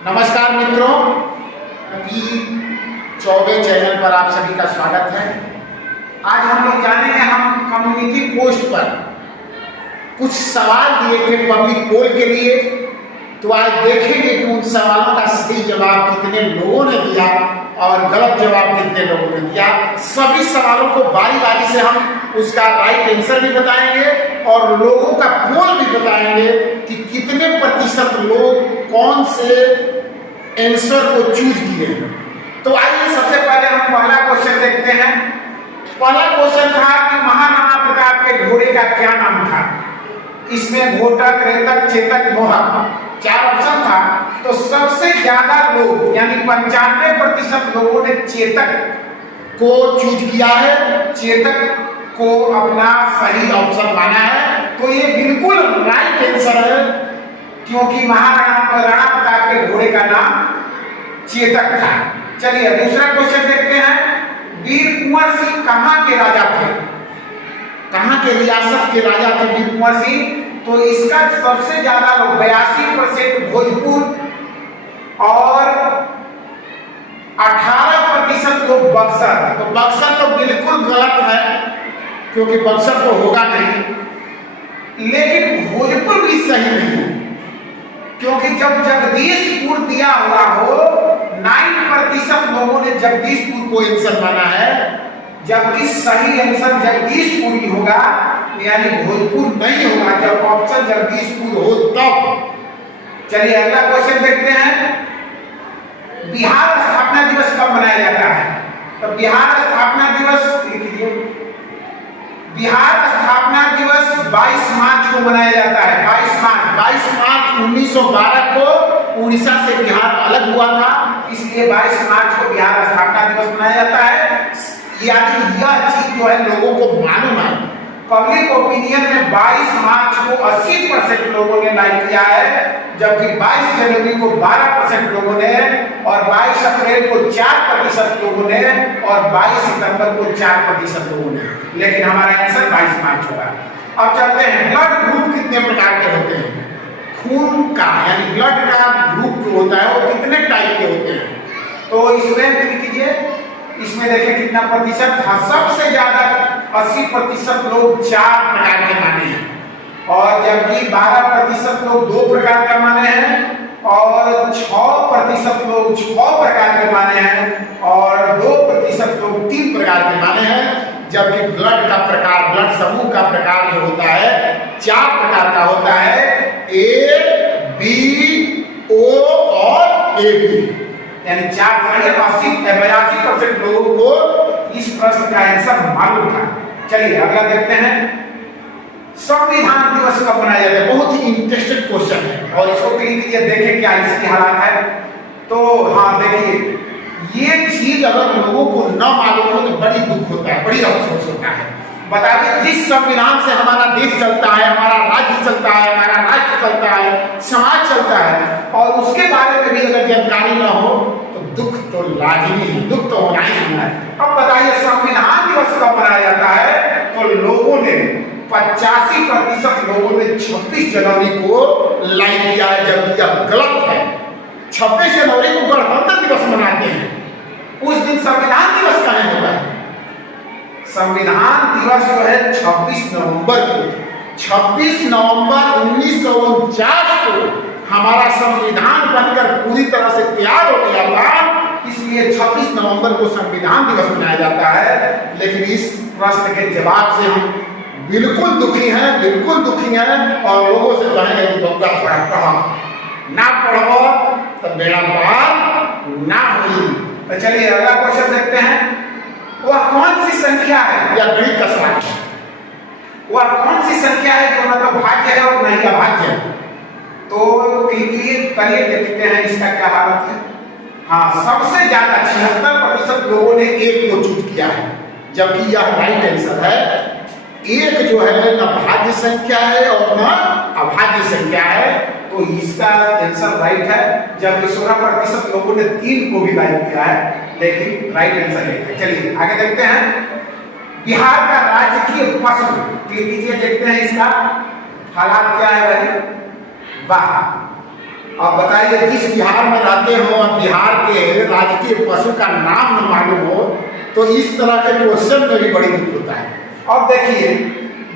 नमस्कार मित्रों, P Choubey channel पर आप सभी का स्वागत है। आज हम लोग जानेंगे, हम कम्युनिटी पोस्ट पर कुछ सवाल दिए थे पब्लिक पोल के लिए, तो आज देखेंगे कि उन सवालों का सही जवाब कितने लोगों ने दिया और गलत जवाब कितने लोगों ने दिया। सभी सवालों को बारी बारी से हम उसका राइट आंसर भी बताएंगे और लोगों का पोल भी बताएंगे कि कितने प्रतिशत लोग कौन से आंसर को चूज किए हैं। तो आइए सबसे पहले हम पहला क्वेश्चन देखते हैं। पहला क्वेश्चन था कि महानाना प्रताप के घोड़े का क्या नाम था। इसमें घोटक, रेतक, चेतक, मोहक चार ऑप्शन था। तो सबसे ज्यादा लोग यानी 95% लोगों ने चेतक को चूज किया है, चेतक को अपना सही ऑप्शन माना है। तो ये बिल्कुल राइट आंसर है, क्योंकि महाराणा प्रताप के घोड़े का नाम चेतक था। चलिए दूसरा क्वेश्चन देखते हैं। वीर कुंवर सिंह कहाँ के राजा थे, कहाँ के रियासत के राजा थे वीर कुंवर सिंह। तो इसका सबसे ज्यादा लोग 82% भोजपुर और 18% लोग बक्सर। तो बक्सर तो बिल्कुल गलत है, क्योंकि बक्सर तो होगा नहीं, लेकिन भोजपुर भी सही नहीं है, क्योंकि जब जगदीशपुर दिया हुआ हो 9% लोगों ने जगदीशपुर को आंसर माना है, जबकि सही आंसर जगदीशपुर ही होगा, यानी भोजपुर नहीं होगा जब ऑप्शन जगदीशपुर हो तब। चलिए अगला क्वेश्चन देखते हैं। बिहार स्थापना दिवस कब मनाया जाता है। तो बिहार स्थापना दिवस लिख लीजिए। बिहार स्थापना दिवस 22 मार्च को मनाया जाता है। 22 मार्च 1912 को उड़ीसा से बिहार अलग हुआ था, इसलिए 22 मार्च को बिहार स्थापना दिवस मनाया जाता है। यानी यह चीज जो है लोगों को मालूम है। पब्लिक ओपिनियन में 22 मार्च को 80% लोगों ने लाइक किया है, जबकि 22 जनवरी को 12% लोगों ने, और 22 अप्रैल को 4% लोगों ने, और 22 सितंबर को 4% लोगों ने। लेकिन हमारा आंसर 22 मार्च होगा। अब चलते हैं, ब्लड ग्रुप कितने प्रकार के होते हैं। खून का यानी ब्लड का ग्रुप जो होता है वो कितने टाइप के होते हैं। तो इसमें लिख कीजिए, इसमें देखिए कितना प्रतिशत। सबसे ज्यादा 80% लोग 4 प्रकार के माने हैं, और जबकि 12% लोग 2 प्रकार का माने हैं, और 6% लोग 6 प्रकार के माने हैं, और 2% लोग 3 प्रकार के माने हैं। जबकि ब्लड का प्रकार, ब्लड समूह का प्रकार जो होता है 4 प्रकार का होता है, ए, बी, ओ और ए बी, यानी 82% लोगों को इस प्रश्न का आंसर मालूम था। चलिए अगला देखते हैं। संविधान दिवस कब मनाया जाता है। बहुत ही इंटरेस्टिंग क्वेश्चन है, और इसको क्लिक कीजिए, देखें क्या इसकी हालत है। तो हाँ देखिए, ये चीज अगर लोगों को न मालूम हो तो बड़ी दुख होता है, बड़ी अफसोस होता है। बता दें, जिस संविधान से हमारा देश चलता है, हमारा राज्य चलता है, हमारा राष्ट्र चलता है, समाज चलता है, और उसके बारे में भी अगर जानकारी न हो तो दुख तो लाजिमी है, दुख तो होना ही है। अब बताइए संविधान दिवस कब मनाया जाता है। तो लोगों ने 85% लोगों ने 26 जनवरी को लाइक किया है, जबकि यह गलत है। 26 जनवरी को गणतंत्र दिवस मनाते हैं, उस दिन संविधान दिवस कहाँ होता है। संविधान दिवस जो है 26 नवंबर को, 26 नवंबर 1949 को हमारा संविधान बनकर पूरी तरह से तैयार हो गया था, इसलिए 26 नवंबर को संविधान दिवस मनाया जाता है। लेकिन इस प्रश्न के जवाब से हम बिल्कुल दुखी हैं, बिल्कुल दुखी हैं, और लोगों से कहेंगे कि बच्चा थोड़ा पढ़ो, ना पढ़ो तो बेड़ा पार ना हुई। तो चलिए अगला क्वेश्चन देखते हैं। वह कौन सी संख्या है, या गणित का सवाल है, वह कौन सी संख्या है जो ना तो भाज्य है और नहीं अभाज्य है। तो क्लिक करिए, देखते हैं इसका क्या हालत है। हाँ, सबसे ज्यादा 76% लोगों ने 1 को चूज किया है, जबकि यह राइट आंसर है। 1 जो है न भाज्य संख्या है और न अभाज्य संख्या है, तो इसका आंसर राइट है। जबकि 16% लोगों ने 3 को भी लाइक किया है, लेकिन राइट आंसर है। चलिए आगे देखते हैं। बिहार का राजकीय पशु, क्लिक कीजिए, देखते हैं इसका हालात क्या है भाई। वाह, आप बताइए, जिस बिहार में रहते हो और बिहार के राजकीय पशु का नाम न मालूम हो तो इस तरह के क्वेश्चन में भी बड़ी दिक्कत होता है। अब देखिए,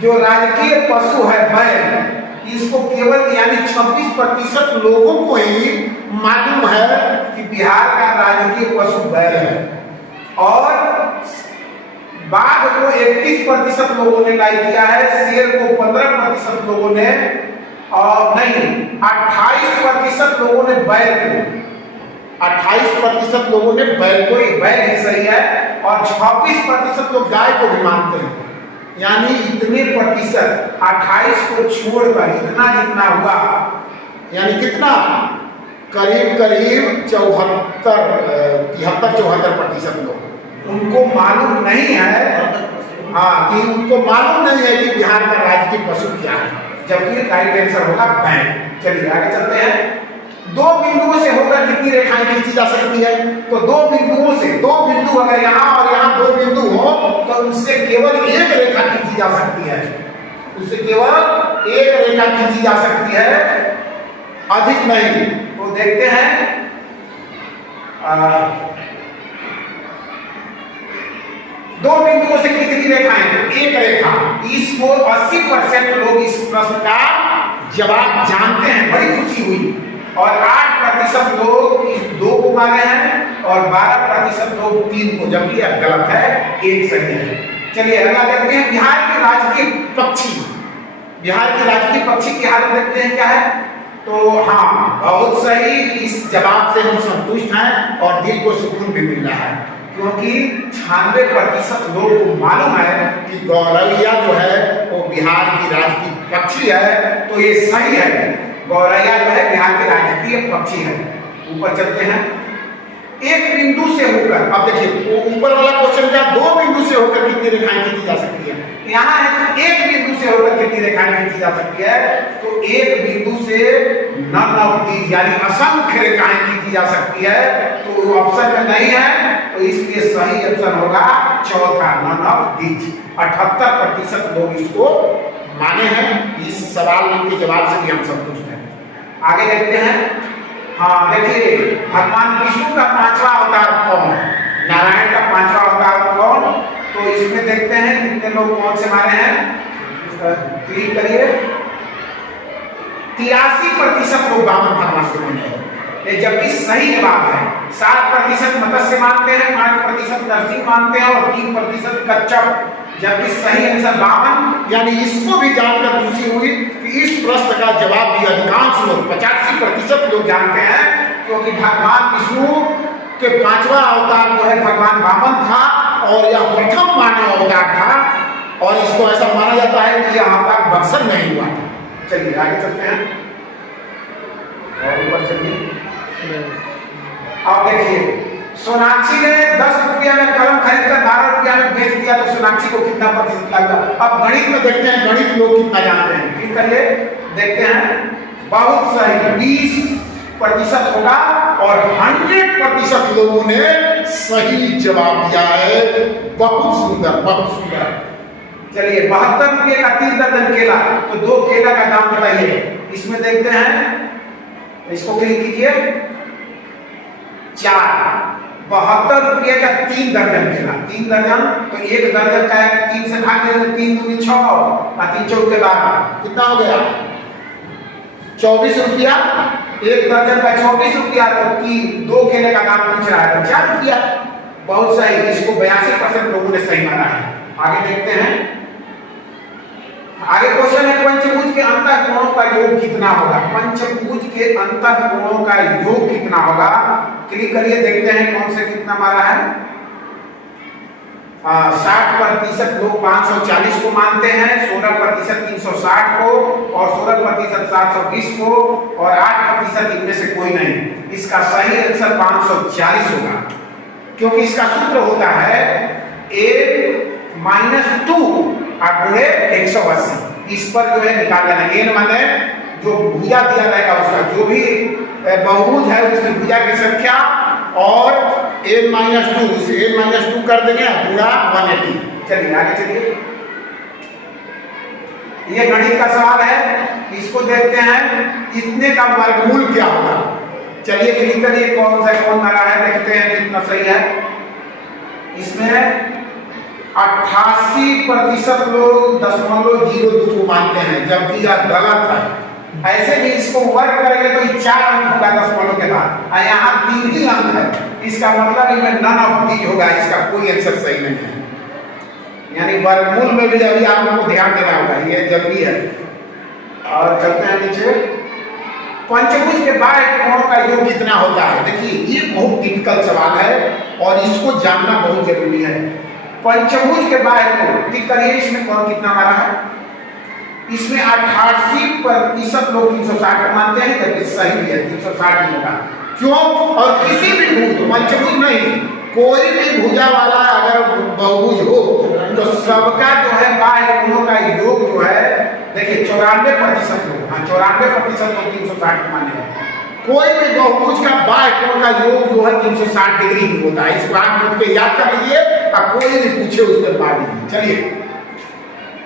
जो राजकीय पशु है बैल, इसको केवल यानी 26% लोगों को ही मालूम है कि बिहार का राजकीय पशु बैल है, और बाघ को 31% लोगों ने लाइक किया है, शेर को 15% लोगों ने, और नहीं 28% लोगों ने बैल को, 28% लोगों ने बैल को, बैल ही सही है, और 26% लोग गाय को भी मानते हैं। यानी इतने प्रतिशत 28 को छोड़कर इतना जितना हुआ, यानी कितना, करीब 73-74% लोग, उनको मालूम नहीं है, हाँ, कि उनको मालूम नहीं है कि बिहार का राजकीय पशु क्या है, जबकि राइट आंसर होगा बैल। चलिए आगे चलते हैं। दो बिंदुओं से होकर कितनी रेखाएं खींची जा सकती है? तो दो बिंदुओं से, दो बिंदु अगर यहाँ और यहाँ दो बिंदु हो तो उससे केवल एक रेखा खींची जा सकती है, उससे केवल एक रेखा खींची जा सकती है, अधिक नहीं। तो देखते हैं, दो बिंदुओं से कितनी रेखाएं? एक रेखा। इसको 80% लोग इस प्रश्न का जवाब जानते हैं, बड़ी खुशी हुई, और 8% लोग इस दो को माने हैं, और 12% लोग 3 को, जबकि यह गलत है, एक सही है। चलिए अगला देखते हैं, बिहार के राजकीय पक्षी, बिहार के राजकीय पक्षी की हालत देखते हैं क्या है। तो हाँ, बहुत सही, इस जवाब से हम संतुष्ट हैं और दिल को सुकून भी मिल रहा है, क्योंकि 96% लोगों को मालूम है कि गौरैया जो है वो बिहार की राजकीय पक्षी है, तो ये सही है, गौरैया जो है बिहार के राजकीय पक्षी है। ऊपर चलते हैं, एक बिंदु से होकर, अब देखिए ऊपर वाला क्वेश्चन क्या, दो बिंदु से होकर कितनी रेखाएं खींची जा सकती है, यहाँ है कि एक बिंदु से होकर कितनी रेखाएं खींची जा सकती है। तो एक बिंदु से नन ऑफ दीज यानी असंख्य रेखाएं खींची जा सकती है, तो ऑप्शन में नहीं है, तो इसलिए सही आंसर होगा चौथा, नन ऑफ दीज। 78% लोग इसको माने हैं। इस सवाल के जवाब से भी हम संतुष्ट हैं। आगे देखते हैं, हाँ देखिए, भगवान विष्णु का 5वां अवतार कौन, नारायण का 5वां अवतार कौन, तो इसमें देखते हैं कितने लोग कौन से माने हैं, क्लिक करिए। 83% लोग वामन भगवान को माने हैं, जबकि सही जवाब है 7% मत्स्य मानते हैं, 5% नरसिंह मानते हैं, और 3% कच्छप, जबकि सही आंसर वामन। यानी इसको भी जानकर खुशी हुई कि इस प्रश्न का जवाब भी अधिकांश लोग 85% लोग जानते हैं, क्योंकि भगवान विष्णु के 5वां अवतार जो है भगवान वामन था, और यह प्रथम मानव अवतार था, और इसको ऐसा माना जाता है कि यह पर बक्सर नहीं हुआ था। चलिए आगे चलते हैं, और ऊपर चलिए। अब देखिए, सोनाक्षी ने 10 रुपया में कलम खरीदकर 12 रुपया में बेच दिया, तो सोनाक्षी को कितना प्रतिशत लगा? अब गणित में देखते हैं, गणित लोग कितना जानते हैं, क्लिक करिए, देखते हैं। बहुत सही, 20% होगा, और 100% लोगों ने सही जवाब दिया है। बहुत सुंदर, बहुत सुंदर। चलिए, 72 रुपये का 3 दर्जन केला, तो 2 केला का दाम बताइए। इसमें देखते हैं, इसको क्लिक कीजिए, 72 रुपये का 3 दर्जन केला, 3 दर्जन, तो 1 दर्जन का 3 से भाग देंगे, 3 दूनी 6, और 3 चौक के बाद कितना हो गया, 24 रुपया। 1 दर्जन का 24 रुपया, तो 2 केले का दाम पूछ रहा है, 4 रुपया। बहुत सही, इसको 82% लोगों ने सही माना है। आगे देखते हैं, आगे क्वेश्चन है, पंचभुज के अंतःकोणों का योग कितना होगा? पंचभुज के अंतःकोणों का योग कितना होगा? क्लिक करिए, देखते हैं कौन से कितना मारा है। 60% लोग 540 को मानते हैं, 16% 360 को, और 16% 720 को, और 8% इनमें से कोई नहीं। इसका सही आंसर 540 होगा, क्योंकि इसका सूत्र होता है a-2 गुणे 180। इस पर जो है निकाल लेना, n माने जो भुजा दिया रहेगा उसका, जो भी बहुभुज है उसकी भुजा की संख्या, और n-2, उसे n-2 कर देंगे, पूरा 180। चलिए आगे चलिए। ये गणित का सवाल है, इसको देखते हैं इतने का वर्गमूल क्या होगा। चलिए क्लिक करिए, कौन सा कौन मारा है, देखते हैं कितना सही है। इसमें 88% लोग 0.02 को मानते हैं, जबकि यह गलत है। ऐसे भी इसको वर्ग करेंगे तो ये 4 अंक होगा 10 के बाद, और यहाँ 3 ही अंक है, इसका मतलब इनमें नन ऑफ दीज होगा, इसका कोई आंसर सही नहीं है। यानी वर्गमूल में भी अभी आप लोगों को ध्यान देना होगा, ये जरूरी है। और चलते हैं नीचे, पंचभुज के बाह्य कोणों का योग कितना होता है। देखिए ये बहुत टिपिकल सवाल है और इसको जानना बहुत जरूरी है। पंचभुज के बाह्य कोण टिक करिए, इसमें कौन कितना हमारा है, इसमें 88% लोग 360 मानते हैं, जबकि सही भी है 360 ही होगा। क्यों? और किसी भी भुज, पंचभुज नहीं, कोई भी भुजा वाला अगर बहुभुज हो तो सबका जो है बाह्य कोणों का योग जो है, देखिए 94% लोग, हाँ 94% लोग 360 माने हैं। कोई भी बहुभुज का बाह्य कोण का योग जो है 360 डिग्री ही होता है। इस बात को पे याद कर लीजिए, और कोई भी पूछे उस पर मार दीजिए। चलिए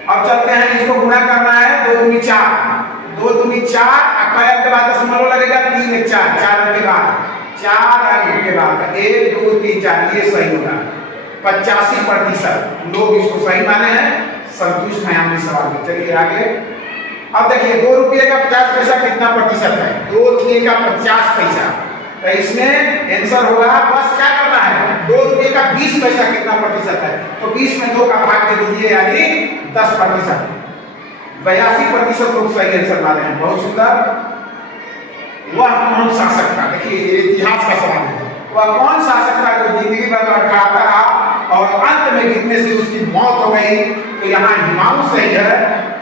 अब चलते हैं, इसको गुणा करना है, 2 दूनी 4, 2 दूनी 4, अकाय के बाद दशमलव लगेगा, 3 1 4, 4 अंक के बाद 4 अंक के बाद 1 2 3 4, ये सही होगा। 85% लोग इसको सही माने हैं, संतुष्ट हैं हम इस सवाल में। चलिए आगे। अब देखिए 2 रुपये का 50 पैसा कितना प्रतिशत है, 2 रुपये का 50 पैसा, तो इसमें आंसर होगा, बस क्या करना है, 2 रुपये का 20 पैसा कितना प्रतिशत है, तो 20 में 2 का भाग दे दीजिए, यानी 10%। 82% लोग सही आंसर माने हैं, बहुत सुंदर। वह कौन शासक था, देखिए ये इतिहास का सवाल है, वह कौन शासक था जो जिंदगी भर लड़खड़ाता रहा और अंत में गिरने से उसकी मौत हो गई। तो यहाँ हिमांशु सही है,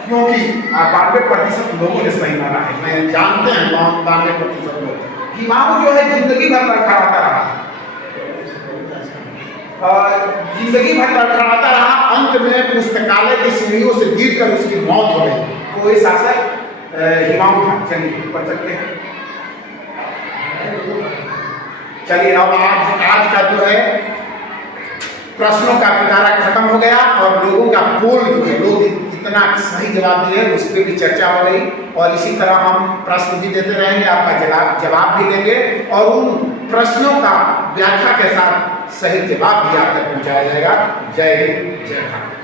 क्योंकि 92% लोगों ने सही माना है, मैं जानते हैं 92% लोग। हिमांशु जो है जिंदगी भर लड़खड़ाता रहा, जिंदगी भर लड़खड़ाता रहा, अंत में पुस्तकालय की सीढ़ियों से गिरकर उसकी मौत हो गई। तो ये शासक हिमांशु था। चलिए पढ़ सकते हैं। चलिए अब आज का जो है प्रश्नों का पिटारा खत्म हो गया और लोगों का पोल जो है, लोग कितना सही जवाब दिए उस पर भी चर्चा हो गई, और इसी तरह हम प्रश्न भी देते रहेंगे, आपका जवाब भी देंगे, और उन प्रश्नों का व्याख्या के साथ सही जवाब भी आप तक पहुंचाया जाएगा। जय हिंद, जय भारत।